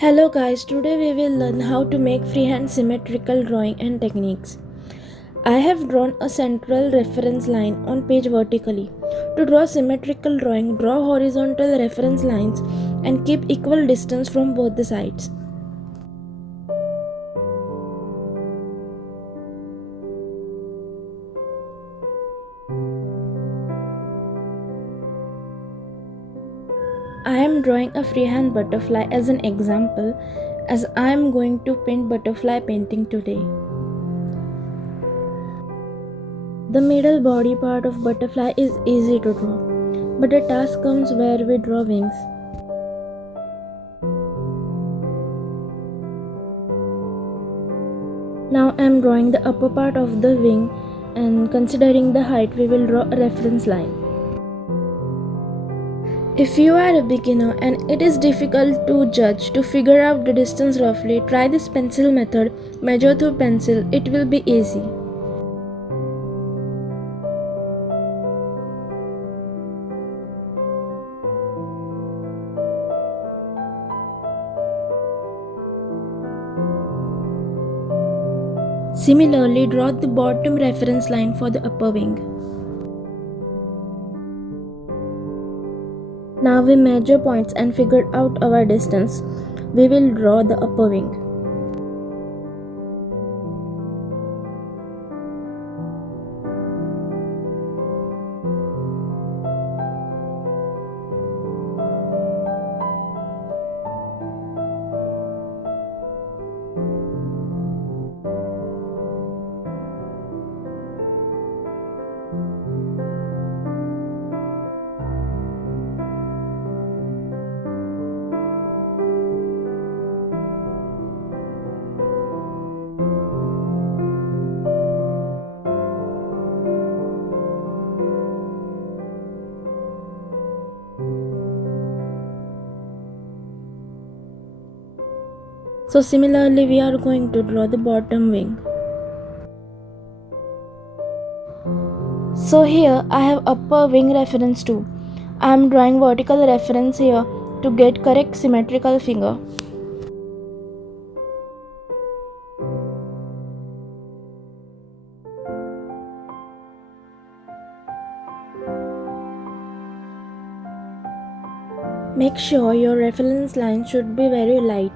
Hello guys, today we will learn how to make freehand symmetrical drawing and techniques. I have drawn a central reference line on page vertically. To draw symmetrical drawing, draw horizontal reference lines and keep equal distance from both the sides. I am drawing a freehand butterfly as an example as I am going to paint butterfly painting today. The middle body part of butterfly is easy to draw, but the task comes where we draw wings. Now I am drawing the upper part of the wing, and considering the height we will draw a reference line. If you are a beginner and it is difficult to judge to figure out the distance roughly, try this pencil method, measure through pencil, it will be easy. Similarly, draw the bottom reference line for the upper wing. Now we measure points and figure out our distance. We will draw the upper wing. So similarly we are going to draw the bottom wing. So here I have upper wing reference too. I am drawing vertical reference here to get correct symmetrical figure. Make sure your reference line should be very light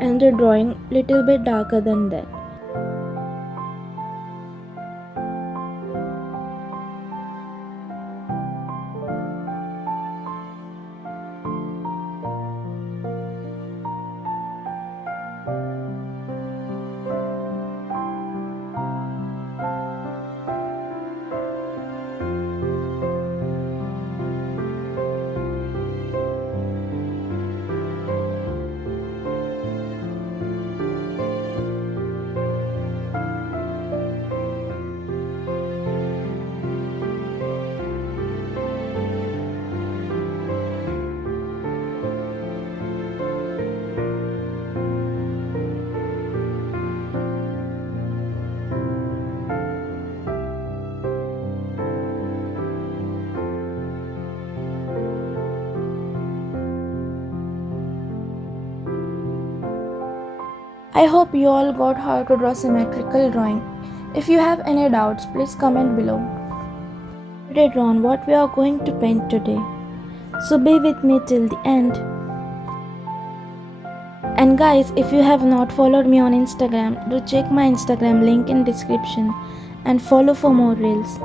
and the drawing little bit darker than that. I hope you all got how to draw symmetrical drawing. If you have any doubts, please comment below. Already drawn what we are going to paint today. So be with me till the end. And guys, if you have not followed me on Instagram, do check my Instagram link in description and follow for more reels.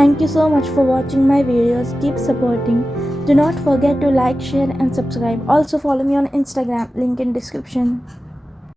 Thank you so much for watching my videos. Keep supporting. Do not forget to like, share and subscribe. Also follow me on Instagram, link in description.